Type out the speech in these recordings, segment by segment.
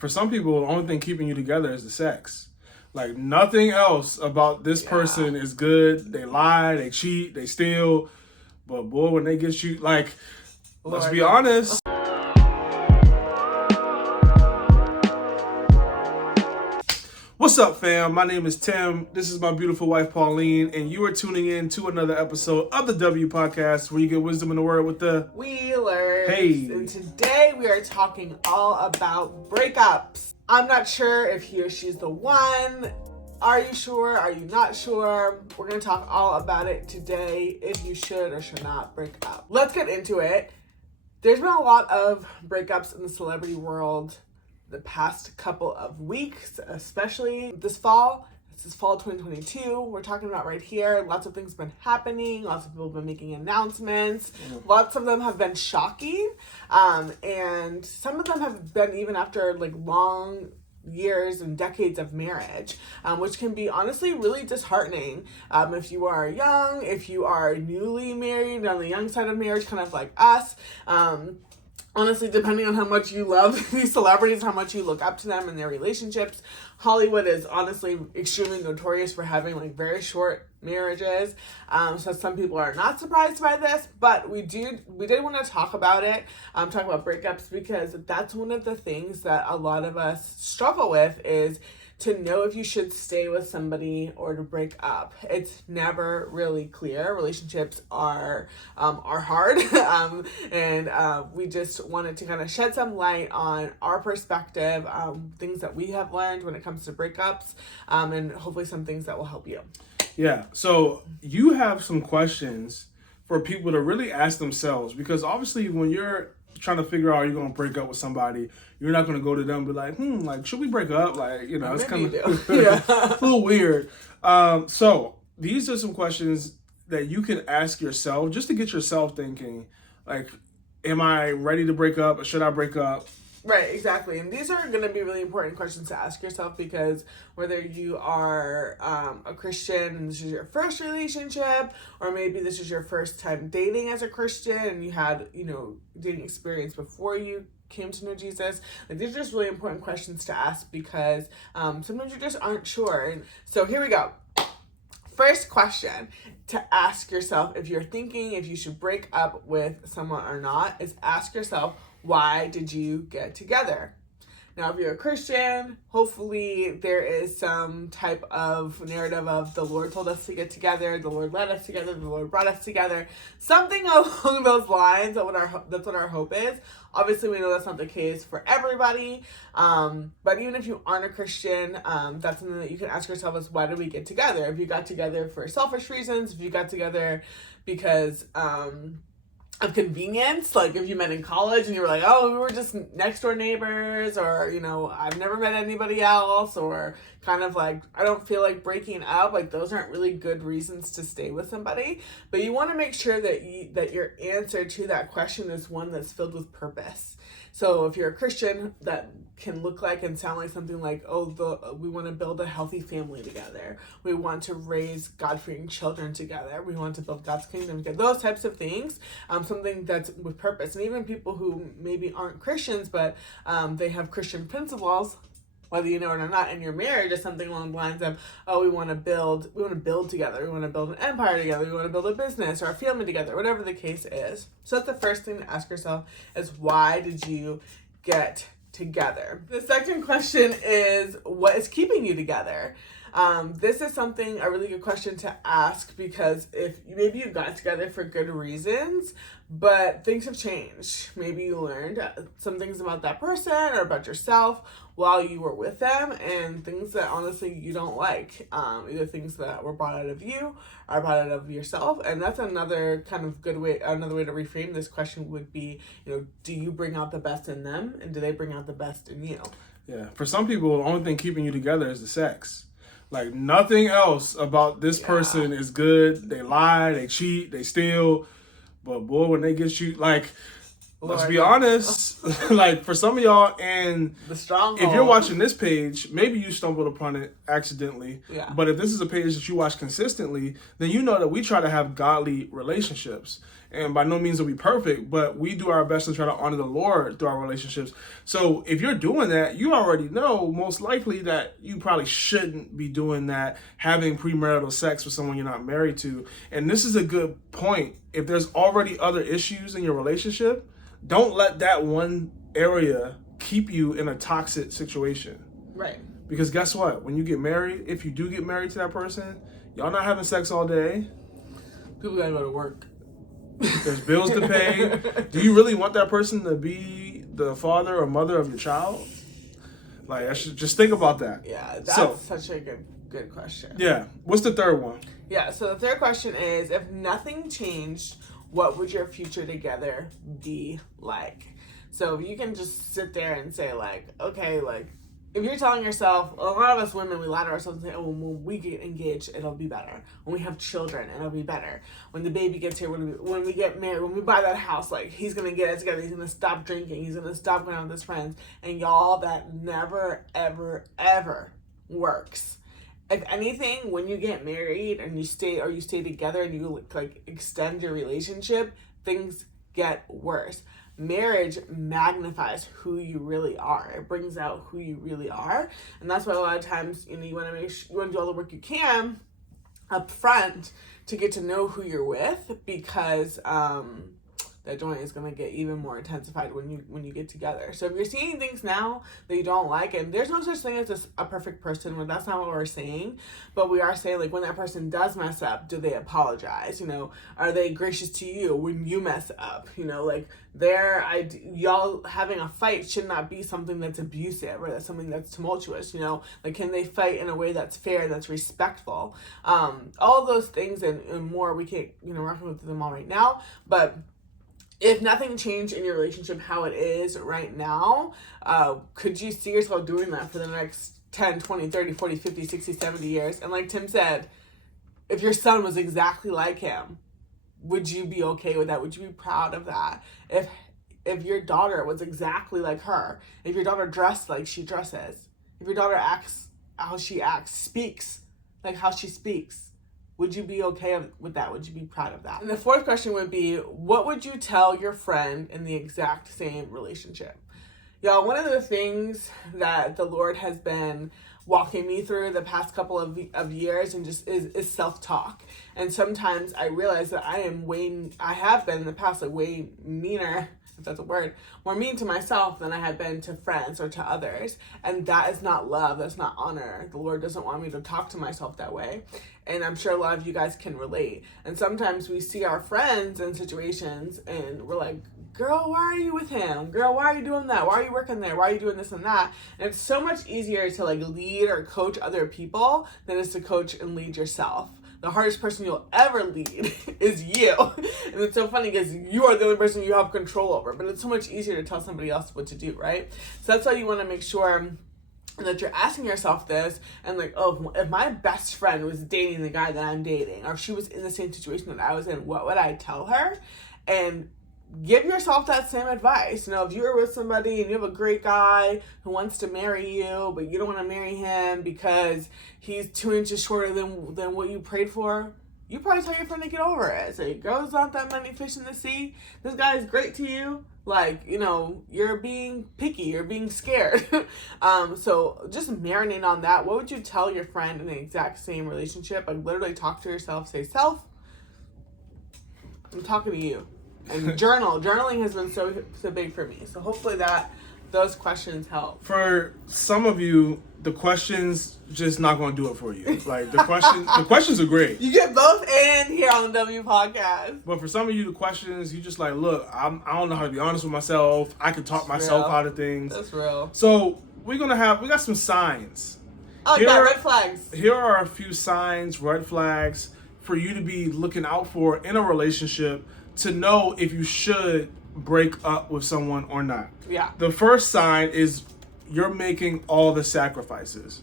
For some people, the only thing keeping you together is the sex. Like, nothing else about this person is good. They lie, they cheat, they steal. But boy, when they get you, like, let's be honest. What's up, fam? My name is Tim. This is my beautiful wife, Pauline, and you are tuning in to another episode of the W Podcast, where you get wisdom in the word with the Wheelers. Hey. And today we are talking all about breakups. I'm not sure if he or she's the one. Are you sure? Are you not sure? We're going to talk all about it today, if you should or should not break up. Let's get into it. There's been a lot of breakups in the celebrity world the past couple of weeks, especially this fall. This is fall 2022. We're talking about right here. Lots of things have been happening. Lots of people have been making announcements. Lots of them have been shocking. And some of them have been even after like long years and decades of marriage, which can be honestly really disheartening. If you are young, if you are newly married on the young side of marriage, kind of like us, honestly, depending on how much you love these celebrities, how much you look up to them and their relationships, Hollywood is honestly extremely notorious for having like very short marriages. So some people are not surprised by this, but we did want to talk about it, talk about breakups, because that's one of the things that a lot of us struggle with, is to know if you should stay with somebody or to break up. It's never really clear. Relationships are hard, and we just wanted to kind of shed some light on our perspective, things that we have learned when it comes to breakups, and hopefully some things that will help you. Yeah, so you have some questions for people to really ask themselves, because obviously when you're trying to figure out you're going to break up with somebody, you're not going to go to them and be like, like, should we break up? Like, you know, it's kind of a little weird. So these are some questions that you can ask yourself just to get yourself thinking, like, am I ready to break up, or should I break up? Right, exactly. And these are going to be really important questions to ask yourself, because whether you are a Christian and this is your first relationship, or maybe this is your first time dating as a Christian and you had, dating experience before you came to know Jesus, like, these are just really important questions to ask, because sometimes you just aren't sure. And so here we go. First question to ask yourself, if you're thinking if you should break up with someone or not, is ask yourself, why did you get together? Now, if you're a Christian, hopefully there is some type of narrative of the Lord told us to get together, the Lord led us together, the Lord brought us together. Something along those lines, that's what our hope is. Obviously, we know that's not the case for everybody, but even if you aren't a Christian, that's something that you can ask yourself, is why did we get together? If you got together for selfish reasons, if you got together because of convenience, like if you met in college and you were like, oh, we were just next door neighbors, or, I've never met anybody else, or kind of like, I don't feel like breaking up, like those aren't really good reasons to stay with somebody. But you want to make sure that your answer to that question is one that's filled with purpose. So if you're a Christian, that can look like and sound like something like, we want to build a healthy family together. We want to raise God-fearing children together. We want to build God's kingdom together. Those types of things, something that's with purpose. And even people who maybe aren't Christians, but they have Christian principles, whether you know it or not, in your marriage, is something along the lines of, we want to build together. We want to build an empire together. We want to build a business or a family together, whatever the case is. So that's the first thing to ask yourself, is why did you get together? The second question is, what is keeping you together? This is a really good question to ask, because if maybe you got together for good reasons, but things have changed. Maybe you learned some things about that person or about yourself while you were with them, and things that honestly you don't like, either things that were brought out of you or brought out of yourself. And that's another kind of another way to reframe this question would be, do you bring out the best in them, and do they bring out the best in you? Yeah, for some people, the only thing keeping you together is the sex. Like, nothing else about this person is good. They lie, they cheat, they steal. But boy, when they get you, like, Let's be honest. Like, for some of y'all, and the stronghold. if you're watching this page, maybe you stumbled upon it accidentally. Yeah. But if this is a page that you watch consistently, then you know that we try to have godly relationships. And by no means are we perfect, but we do our best to try to honor the Lord through our relationships. So if you're doing that, you already know most likely that you probably shouldn't be doing that, having premarital sex with someone you're not married to. And this is a good point. If there's already other issues in your relationship, don't let that one area keep you in a toxic situation. Right. Because guess what? When you get married, if you do get married to that person, y'all not having sex all day. People gotta go to work. There's bills to pay. Do you really want that person to be the father or mother of your child? Like, I should just think about that. Yeah, that's such a good question. Yeah. What's the third one? Yeah, so the third question is, if nothing changed, what would your future together be like? So if you can just sit there and say, like, okay, like, if you're telling yourself, a lot of us women, we lie to ourselves and say, oh, when we get engaged, it'll be better. When we have children, it'll be better. When the baby gets here, when we get married, when we buy that house, like, he's going to get it together. He's going to stop drinking. He's going to stop going out with his friends. And y'all, that never, ever, ever works. If anything, when you get married and you stay together and you, like, extend your relationship, things get worse. Marriage magnifies who you really are. It brings out who you really are. And that's why a lot of times, you want to do all the work you can up front to get to know who you're with, because that joint is going to get even more intensified when you get together. So if you're seeing things now that you don't like, and there's no such thing as a perfect person, but that's not what we're saying. But we are saying, like, when that person does mess up, do they apologize? Are they gracious to you when you mess up? Like, y'all having a fight should not be something that's abusive or that's something that's tumultuous. Like, can they fight in a way that's fair, that's respectful? All of those things and more. We can't work with them all right now, but if nothing changed in your relationship how it is right now, could you see yourself doing that for the next 10, 20, 30, 40, 50, 60, 70 years? And like Tim said, if your son was exactly like him, would you be okay with that? Would you be proud of that? If your daughter was exactly like her, if your daughter dressed like she dresses, if your daughter acts how she acts, speaks like how she speaks, would you be okay with that? Would you be proud of that? And the fourth question would be, what would you tell your friend in the exact same relationship? Y'all, one of the things that the Lord has been walking me through the past couple of years and just is self-talk. And sometimes I realize that I have been in the past, like, way meaner, if that's a word, more mean to myself than I have been to friends or to others. And that is not love. That's not honor. The Lord doesn't want me to talk to myself that way. And I'm sure a lot of you guys can relate. And sometimes we see our friends in situations and we're like, girl, why are you with him? Girl, why are you doing that? Why are you working there? Why are you doing this and that? And it's so much easier to, like, lead or coach other people than it is to coach and lead yourself. The hardest person you'll ever lead is you. And it's so funny because you are the only person you have control over. But it's so much easier to tell somebody else what to do, right? So that's why you want to make sure that you're asking yourself this, and like, oh, if my best friend was dating the guy that I'm dating, or if she was in the same situation that I was in, what would I tell her? And give yourself that same advice. If you're with somebody and you have a great guy who wants to marry you, but you don't want to marry him because he's 2 inches shorter than what you prayed for, you probably tell your friend to get over it. Say, girl, there's not that many fish in the sea. This guy is great to you. Like, you're being picky. You're being scared. So just marinate on that. What would you tell your friend in the exact same relationship? Like, literally talk to yourself. Say, self, I'm talking to you. And journaling has been so big for me. So hopefully those questions help. For some of you, the questions just not going to do it for you. Like, the questions are great. You get both and here on the W podcast. But for some of you, the questions, you just like, look, I don't know how to be honest with myself. I can talk myself out of things. That's real. So we got some signs. Oh, yeah, red flags. Here are a few signs, red flags for you to be looking out for in a relationship to know if you should break up with someone or not. Yeah. The first sign is you're making all the sacrifices.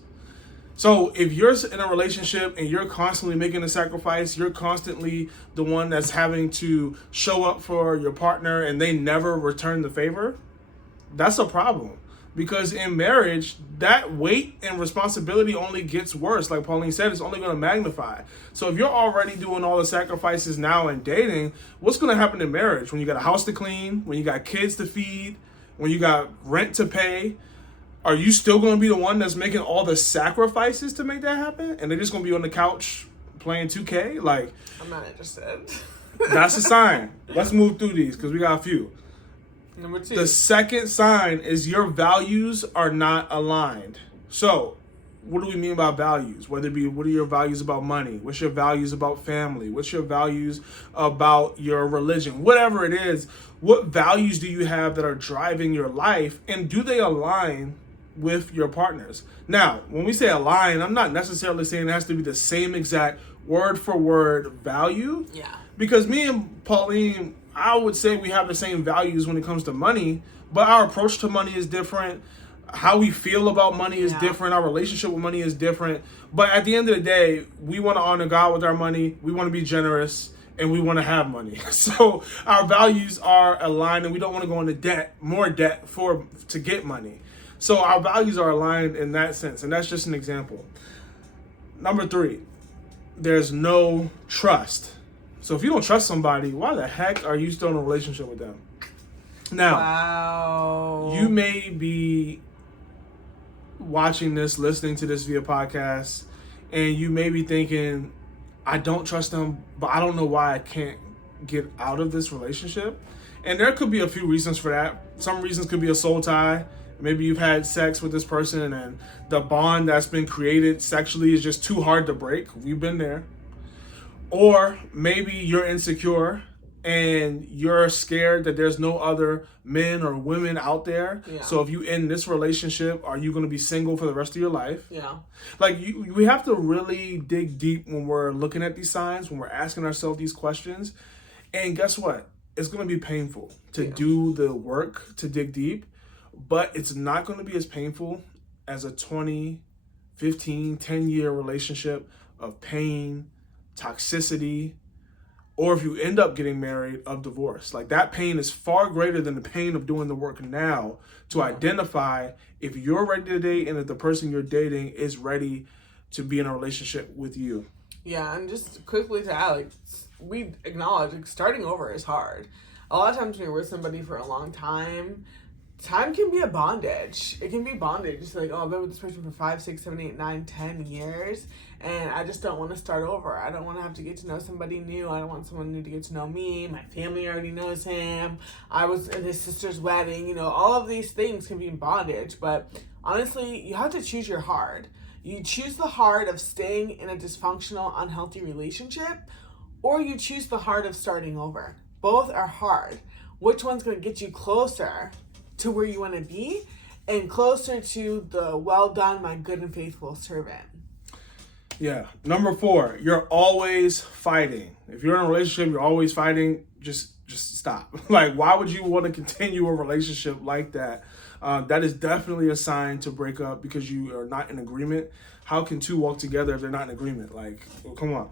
So if you're in a relationship and you're constantly making a sacrifice, you're constantly the one that's having to show up for your partner and they never return the favor, that's a problem. Because in marriage, that weight and responsibility only gets worse. Like Pauline said, it's only going to magnify. So if you're already doing all the sacrifices now in dating, what's going to happen in marriage? When you got a house to clean, when you got kids to feed, when you got rent to pay, are you still going to be the one that's making all the sacrifices to make that happen? And they're just going to be on the couch playing 2K? Like, I'm not interested. That's a sign. Let's move through these because we got a few. Number 2. The second sign is your values are not aligned. So, what do we mean by values? Whether it be, what are your values about money? What's your values about family? What's your values about your religion? Whatever it is, what values do you have that are driving your life? And do they align with your partners? Now, when we say align, I'm not necessarily saying it has to be the same exact word for word value. Yeah. Because me and Pauline, I would say we have the same values when it comes to money, but our approach to money is different. How we feel about money is different. Our relationship with money is different. But at the end of the day, we want to honor God with our money. We want to be generous and we want to have money. So our values are aligned and we don't want to go into debt, more debt to get money. So our values are aligned in that sense. And that's just an example. Number 3, there's no trust. So if you don't trust somebody, why the heck are you still in a relationship with them? Now, you may be watching this, listening to this via podcast, and you may be thinking, I don't trust them, but I don't know why I can't get out of this relationship. And there could be a few reasons for that. Some reasons could be a soul tie. Maybe you've had sex with this person and the bond that's been created sexually is just too hard to break. We've been there. Or maybe you're insecure and you're scared that there's no other men or women out there. Yeah. So if you end this relationship, are you going to be single for the rest of your life? Yeah. Like, we have to really dig deep when we're looking at these signs, when we're asking ourselves these questions. And guess what? It's going to be painful to do the work, to dig deep. But it's not going to be as painful as a 20, 15, 10-year relationship of pain, toxicity, or if you end up getting married, of divorce. Like, that pain is far greater than the pain of doing the work now to identify if you're ready to date and if the person you're dating is ready to be in a relationship with you. Yeah, and just quickly to add, like, we acknowledge, like, starting over is hard. A lot of times when you're with somebody for a long time can be a bondage. It can be bondage. It's like, oh, I've been with this person for 5, 6, 7, 8, 9, 10 years, and I just don't want to start over. I don't want to have to get to know somebody new. I don't want someone new to get to know me. My family already knows him. I was in his sister's wedding. You know, all of these things can be bondage, but honestly, you have to choose your heart. You choose the heart of staying in a dysfunctional, unhealthy relationship, or you choose the heart of starting over. Both are hard. Which one's going to get you closer to where you want to be and closer to the well done, my good and faithful servant? Yeah. Number 4, you're always fighting. If you're in a relationship, you're always fighting, just stop. Like, why would you want to continue a relationship like that? That is definitely a sign to break up because you are not in agreement. How can two walk together if they're not in agreement? Like, well, come on.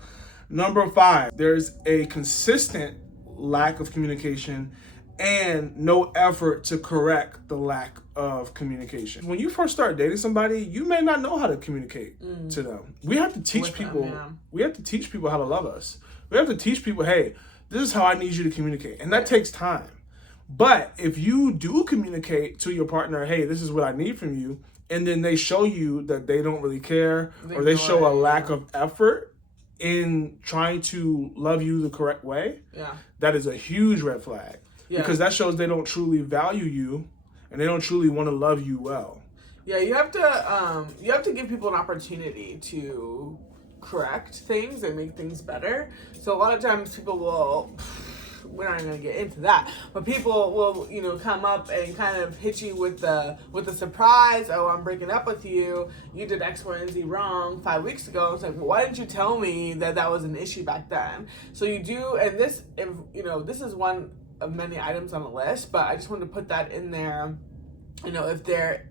Number 5, there's a consistent lack of communication and no effort to correct the lack of communication. When you first start dating somebody, you may not know how to communicate to them. We have to teach people. We have to teach people how to love us. We have to teach people, hey, this is how I need you to communicate, and that takes time. But if you do communicate to your partner, hey, this is what I need from you, and then they show you that they don't really care, or they show a lack of effort in trying to love you the correct way, that is a huge red flag. Yeah. Because that shows they don't truly value you and they don't truly want to love you well. Yeah, you have to give people an opportunity to correct things and make things better. So a lot of times people will, we're not even gonna get into that, but people will, you know, come up and kind of hit you with the surprise. Oh, I'm breaking up with you. You did X, Y, and Z wrong 5 weeks ago. It's like, well, why didn't you tell me that was an issue back then? So you do, and this, if, you know, this is one of many items on the list, but I just wanted to put that in there you know,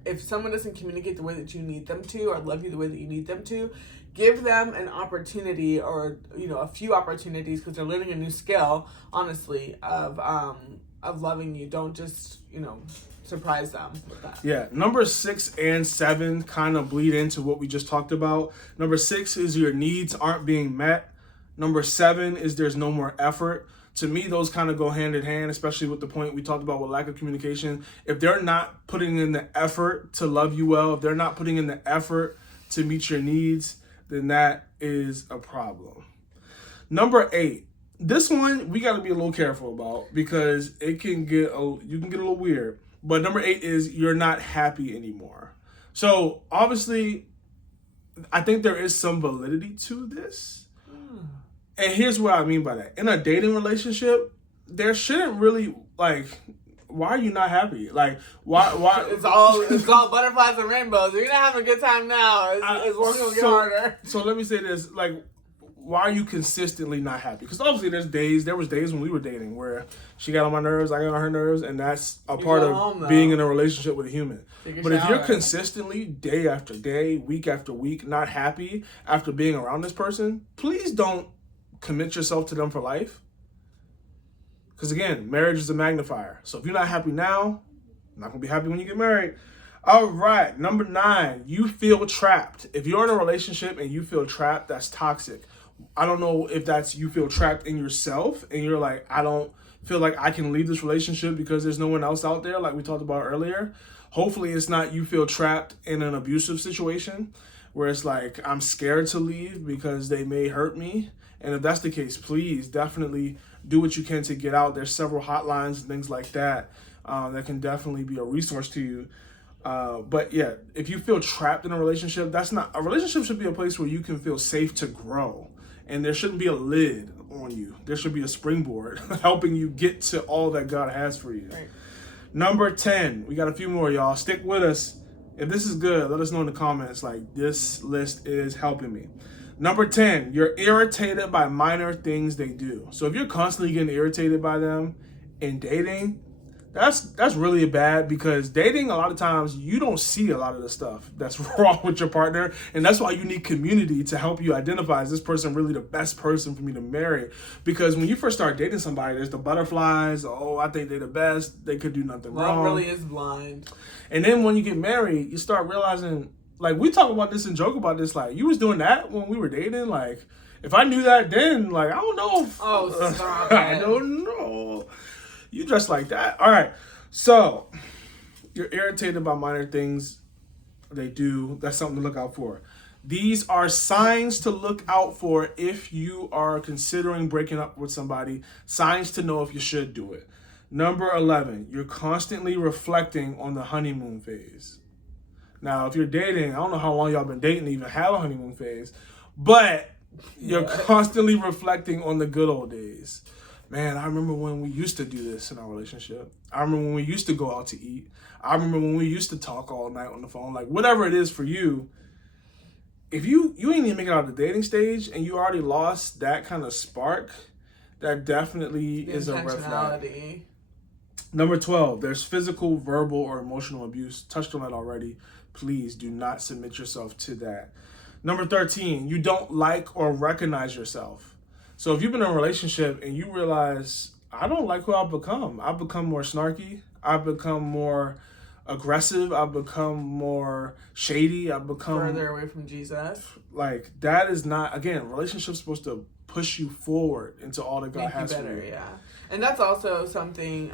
if someone doesn't communicate the way that you need them to or love you the way that you need them to, give them an opportunity, or, you know, a few opportunities, because they're learning a new skill, honestly, of loving you. Don't just, you know, surprise them with that. Yeah, number 6 and 7 kind of bleed into what we just talked about. Number 6 is your needs aren't being met. Number 7 is there's no more effort. To me, those kind of go hand in hand, especially with the point we talked about with lack of communication. If they're not putting in the effort to love you well, if they're not putting in the effort to meet your needs, then that is a problem. Number 8. This one we got to be a little careful about, because you can get a little weird. But number 8 is you're not happy anymore. So obviously, I think there is some validity to this. And here's what I mean by that. In a dating relationship, there shouldn't really, like, why are you not happy? Like, why? It's all butterflies and rainbows. You're not having a good time now. It's going to get harder. So let me say this, like, why are you consistently not happy? Because obviously there was days when we were dating where she got on my nerves, I got on her nerves, and that's a part of being in a relationship with a human. But if you're consistently, day after day, week after week, not happy after being around this person, please don't commit yourself to them for life. Because again, marriage is a magnifier. So if you're not happy now, you're not going to be happy when you get married. All right, number 9, you feel trapped. If you're in a relationship and you feel trapped, that's toxic. I don't know if that's you feel trapped in yourself and you're like, I don't feel like I can leave this relationship because there's no one else out there, like we talked about earlier. Hopefully it's not you feel trapped in an abusive situation where it's like, I'm scared to leave because they may hurt me. And if that's the case, please definitely do what you can to get out. There's several hotlines and things like that that can definitely be a resource to you. But yeah, if you feel trapped in a relationship, a relationship should be a place where you can feel safe to grow. And there shouldn't be a lid on you. There should be a springboard helping you get to all that God has for you. Right. Number 10, we got a few more, y'all. Stick with us. If this is good, let us know in the comments. Like, this list is helping me. Number 10, you're irritated by minor things they do. So if you're constantly getting irritated by them in dating, that's really bad, because dating, a lot of times you don't see a lot of the stuff that's wrong with your partner, and that's why you need community to help you identify, is this person really the best person for me to marry? Because when you first start dating somebody, there's the butterflies. Oh, I think they're the best. They could do nothing wrong. Love really is blind. And then when you get married, you start realizing, like, we talk about this and joke about this, like, you was doing that when we were dating. Like, if I knew that then, like, I don't know. Stop I don't know. You dress like that. All right. So you're irritated by minor things they do. That's something to look out for. These are signs to look out for if you are considering breaking up with somebody. Signs to know if you should do it. Number 11, you're constantly reflecting on the honeymoon phase. Now, if you're dating, I don't know how long y'all been dating to even have a honeymoon phase, but you're constantly reflecting on the good old days. Man, I remember when we used to do this in our relationship. I remember when we used to go out to eat. I remember when we used to talk all night on the phone. Like, whatever it is for you, if you ain't even make it out of the dating stage and you already lost that kind of spark, that definitely is a red flag. Number 12, there's physical, verbal, or emotional abuse. Touched on that already. Please do not submit yourself to that. Number 13, you don't like or recognize yourself. So if you've been in a relationship and you realize, I don't like who I've become more snarky, I've become more aggressive, I've become more shady, I've become further away from Jesus. Like, that is not, again, relationships supposed to push you forward into all that God has for you. Yeah. And that's also something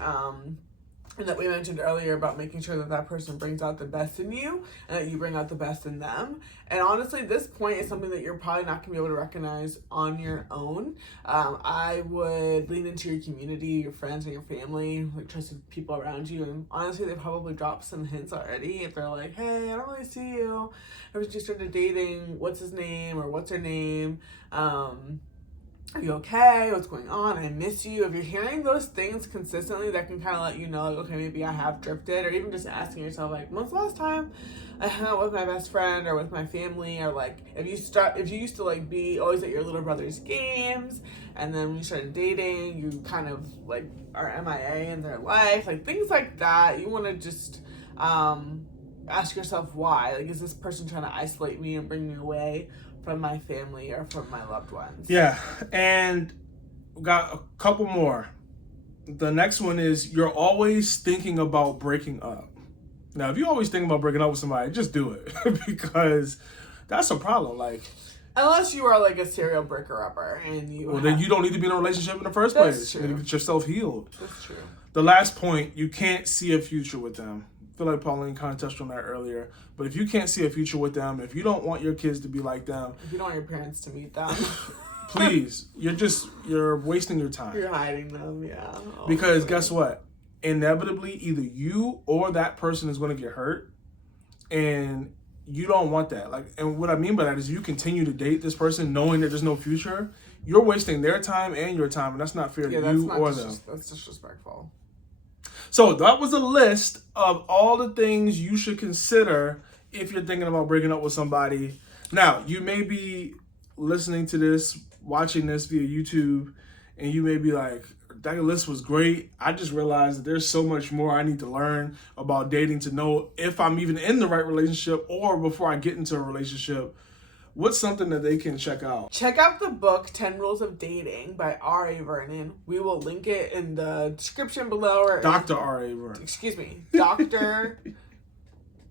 that we mentioned earlier about making sure that that person brings out the best in you and that you bring out the best in them. And honestly, this point is something that you're probably not going to be able to recognize on your own. I would lean into your community, your friends and your family, like trusted people around you. And honestly, they probably dropped some hints already. If they're like, hey, I don't really see you. Ever since you started dating, what's his name or what's her name? Are you okay? What's going on? I miss you. If you're hearing those things consistently, that can kind of let you know, like, okay, maybe I have drifted, or even just asking yourself, like, when's the last time I hung out with my best friend or with my family? Or like, if you used to like be always at your little brother's games, and then when you started dating, you kind of like are MIA in their life, like things like that. You want to just ask yourself why. Like, is this person trying to isolate me and bring me away from my family or from my loved ones? Yeah, and we got a couple more. The next one is you're always thinking about breaking up. Now, if you always think about breaking up with somebody, just do it because that's a problem. Like, unless you are like a serial breaker upper and you then you don't need to be in a relationship in the first That's place. true. You need to get yourself healed. That's true. The last point, you can't see a future with them. I feel like Pauline kind of touched on that earlier. But if you can't see a future with them, if you don't want your kids to be like them, If you don't want your parents to meet them, please, you're wasting your time. you're hiding them, yeah. Because guess what? Inevitably, either you or that person is going to get hurt, and you don't want that. Like, and what I mean by that is, you continue to date this person knowing that there's no future. You're wasting their time and your time, and that's not fair to you or them. That's disrespectful. So that was a list of all the things you should consider if you're thinking about breaking up with somebody. Now, you may be listening to this, watching this via YouTube, and you may be like, that list was great. I just realized that there's so much more I need to learn about dating to know if I'm even in the right relationship or before I get into a relationship. What's something that they can check out? Check out the book 10 Rules of Dating by R.A. Vernon. We will link it in the description below. Or Dr. R.A. Vernon. Excuse me. Dr.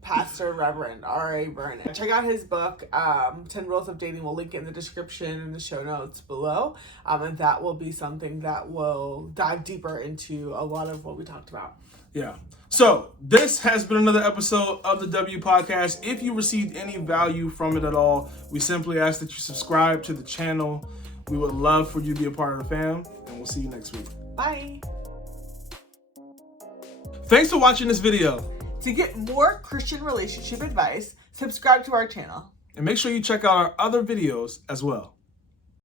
Pastor Reverend R.A. Vernon. Check out his book, 10 Rules of Dating. We'll link it in the description and the show notes below. And that will be something that will dive deeper into a lot of what we talked about. Yeah. So this has been another episode of the W Podcast. If you received any value from it at all, we simply ask that you subscribe to the channel. We would love for you to be a part of the fam, and we'll see you next week. Bye. Thanks for watching this video. To get more Christian relationship advice, subscribe to our channel. And make sure you check out our other videos as well.